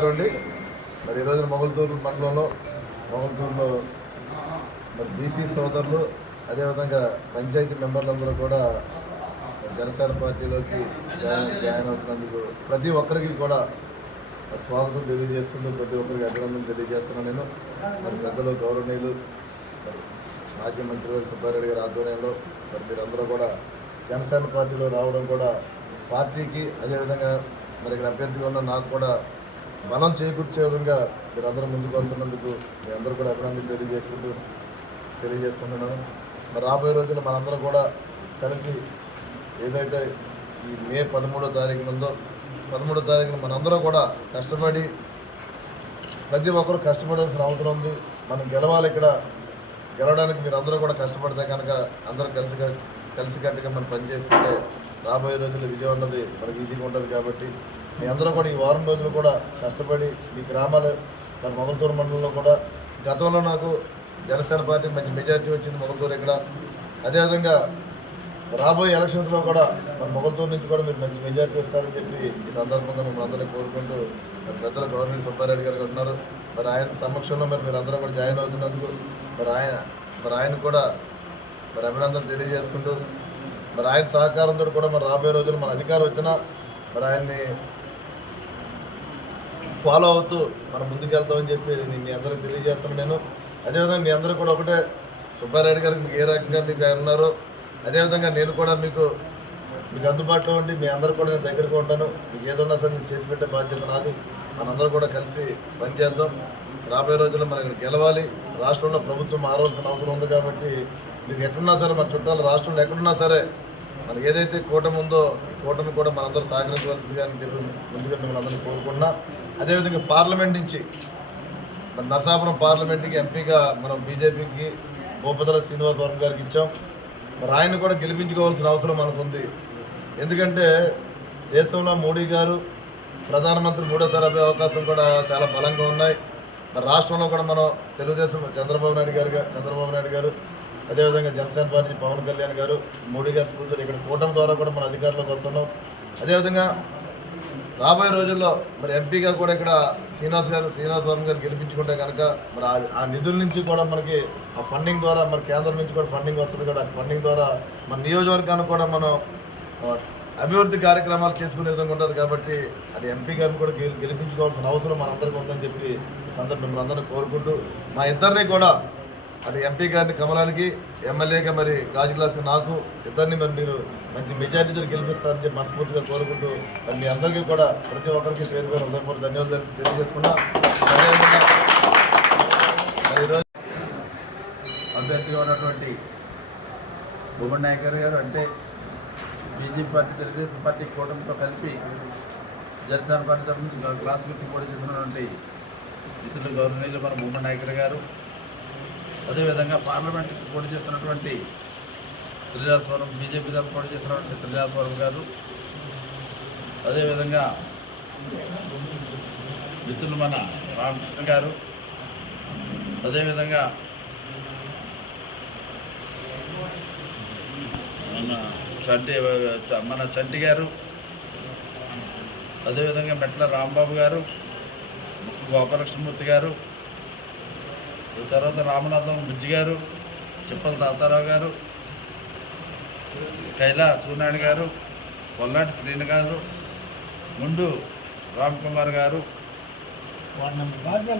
నమస్కారం అండి. మరి ఈరోజు మొగల్తూరు మండలంలో మొగల్తూరులో మరి బీసీ సోదరులు అదేవిధంగా పంచాయతీ మెంబర్లందరూ కూడా జనసేన పార్టీలోకి జాయిన్ అవుతున్నందుకు ప్రతి ఒక్కరికి కూడా స్వాగతం తెలియజేసుకుంటూ ప్రతి ఒక్కరికి అభినందనలు తెలియజేస్తున్నాను. నేను మరి పెద్దలు గౌరవనీయులు మాజీ మంత్రి సుబ్బారెడ్డి గారి ఆధ్వర్యంలో మరి మీరందరూ కూడా జనసేన పార్టీలో రావడం కూడా పార్టీకి అదేవిధంగా మరి ఇక్కడ అభ్యర్థిగా ఉన్న నాకు కూడా బలం చేకూర్చే విధంగా మీరందరూ ముందుకు వస్తున్నందుకు మీ అందరూ కూడా అభినందనలు తెలియజేసుకుంటున్నాను. మరి రాబోయే రోజుల్లో మనందరం కూడా కలిసి ఏదైతే ఈ మే 13వ తారీఖున ఉందో 13వ తారీఖున మనందరం కూడా కష్టపడి ప్రతి ఒక్కరు కష్టపడాల్సిన అవసరం ఉంది. మనం గెలవాలి. ఇక్కడ గెలవడానికి మీరు అందరూ కూడా కష్టపడితే కనుక అందరూ కలిసికట్టుగా మనం పనిచేసుకుంటే రాబోయే రోజుల్లో విజయం ఉన్నది మనకి ఈజీగా ఉంటుంది. కాబట్టి మీ అందరూ కూడా ఈ వారం రోజులు కూడా కష్టపడి మీ గ్రామాలు మన మొగల్తూరు మండలంలో కూడా గతంలో నాకు జనసేన పార్టీ మంచి మెజార్టీ వచ్చింది మొగల్తూరు ఇక్కడ. అదేవిధంగా రాబోయే ఎలక్షన్స్లో కూడా మన మొగల్తూరు నుంచి కూడా మీరు మంచి మెజార్టీ ఇస్తారని చెప్పి ఈ సందర్భంగా మిమ్మల్ని అందరినీ కోరుకుంటూ మరి పెద్దలు గవర్నమెంట్ సుబ్బారెడ్డి గారు ఉన్నారు. మరి ఆయన సమక్షంలో మీరు అందరూ కూడా జాయిన్ అవుతున్నందుకు మరి ఆయన కూడా మరి అభినందనలు తెలియజేసుకుంటూ మరి ఆయన సహకారంతో కూడా మరి రాబోయే రోజులు మన అధికారం వచ్చినా మరి ఆయన్ని ఫాలో అవుతూ మనం ముందుకెళ్తామని చెప్పి మీ అందరికీ తెలియజేస్తాను నేను. అదేవిధంగా మీ అందరూ కూడా ఒకటే సుబ్బారెడ్డి గారికి మీకు ఏ రకంగా మీకు ఆయన ఉన్నారో అదేవిధంగా నేను కూడా మీకు అందుబాటులో ఉండి మీ అందరూ కూడా నేను దగ్గరకు ఉంటాను. మీకు ఏదన్నా సరే నేను చేసి పెట్టే బాధ్యత నాది. మనందరూ కూడా కలిసి పనిచేద్దాం. రాబోయే రోజుల్లో మనం ఇక్కడ గెలవాలి. రాష్ట్రంలో ప్రభుత్వం మారవలసిన అవసరం ఉంది. కాబట్టి మీకు ఎక్కడున్నా సరే మన చుట్టాలు రాష్ట్రంలో ఎక్కడున్నా సరే మనకి ఏదైతే కూటమి ఉందో ఈ కూటమి కూడా మనందరూ సహకరించవలసిందిగా అని చెప్పి ముందుగా మిమ్మల్ని అందరినీ కోరుకుంటున్నా. అదేవిధంగా పార్లమెంట్ నుంచి మన నరసాపురం పార్లమెంట్కి ఎంపీగా మనం బీజేపీకి భూపతుల శ్రీనివాసవరం గారికి ఇచ్చాం. మరి ఆయన కూడా గెలిపించుకోవాల్సిన అవసరం మనకు ఉంది. ఎందుకంటే దేశంలో మోడీ గారు ప్రధానమంత్రి మూడోసారి అయ్యే అవకాశం కూడా చాలా బలంగా ఉన్నాయి. మరి రాష్ట్రంలో కూడా మనం తెలుగుదేశం చంద్రబాబు నాయుడు గారు అదేవిధంగా జనసేన పార్టీ పవన్ కళ్యాణ్ గారు మోడీ గారి స్ఫూర్తితో ఇక్కడ కూటమి ద్వారా కూడా మన అధికారంలోకి వస్తున్నాం. అదేవిధంగా రాబోయే రోజుల్లో మరి ఎంపీగా కూడా ఇక్కడ శ్రీనివాసవరం గారు గెలిపించుకుంటే కనుక మరి ఆ నిధుల నుంచి కూడా మనకి ఆ ఫండింగ్ ద్వారా మరి కేంద్రం నుంచి కూడా ఫండింగ్ వస్తుంది కూడా. ఆ ఫండింగ్ ద్వారా మన నియోజకవర్గానికి కూడా మనం అభివృద్ధి కార్యక్రమాలు చేసుకునే విధంగా ఉంటుంది. కాబట్టి అది ఎంపీ గారిని కూడా గెలిపించుకోవాల్సిన అవసరం మనందరికీ ఉందని చెప్పి ఈ సందర్భం మిమ్మల్ని అందరినీ కోరుకుంటూ మా ఇద్దరిని కూడా అది ఎంపీ గారిని కమలానికి ఎమ్మెల్యేగా మరి గాజు గ్లాస్ నాకు ఇద్దరిని మరి మీరు మంచి మెజారిటీతో గెలిపిస్తారని చెప్పి మనస్ఫూర్తిగా కోరుకుంటూ మరి మీ అందరికీ కూడా ప్రతి ఒక్కరికి పేరు హృదయపూర్వక ధన్యవాదాలు తెలియజేసుకున్నా. ఈరోజు అభ్యర్థిగా ఉన్నటువంటి భూమన్ నాయకర్ గారు అంటే బీజేపీ పార్టీ తెలుగుదేశం పార్టీ కూటమితో కలిపి జనసేన పార్టీ తరఫు నుంచి క్లాస్ గురించి పోటీ చేస్తున్నటువంటి మిత్రులు గౌరవనీయులు మన భూమన్ నాయకర్ గారు, అదేవిధంగా పార్లమెంట్కి పోటీ చేస్తున్నటువంటి శ్రీనివాసవరం బీజేపీ తరఫు పోటీ చేస్తున్నటువంటి శ్రీనివాసవరం గారు, అదేవిధంగా మిత్రులు మన రామకృష్ణ గారు, అదేవిధంగా మన చంటి గారు, అదేవిధంగా మెట్ల రాంబాబు గారు, గోపాలకృష్ణమూర్తి గారు, తర్వాత రామనాథం బుజ్జి గారు, చిప్పల తాతారావు గారు, కైలా సూనారాయణ గారు, కొల్లాటి శ్రీను గారు, ముండు రామ్కుమార్ గారు,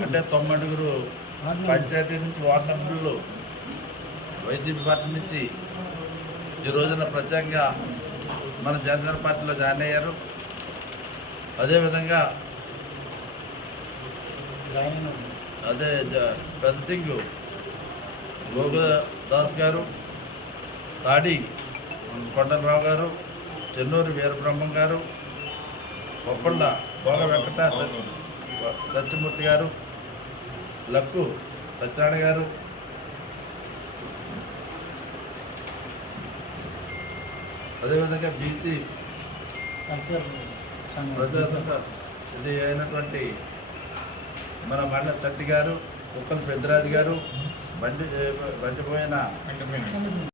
అంటే 9 పంచాయతీ నుంచి వార్డు మెంబర్లు వైసీపీ పార్టీ నుంచి ఈ రోజున ప్రత్యేకంగా మన జనసేన పార్టీలో జాయిన్ అయ్యారు. అదేవిధంగా పెద్ద సింగ్ గోగుదాస్ గారు, తాడి కొండలరావు గారు, చెన్నూరు వీరబ్రహ్మం గారు, కొప్పళ్ళ భోగ వెంకట సత్యమూర్తి గారు, లక్కు సత్యనారాయణ గారు, అదేవిధంగా బీసీ ప్రజాసంఘ ఇది అయినటువంటి మన మండ చట్టి గారు, కుక్కల పెద్దరాజు గారు, బండిపోయిన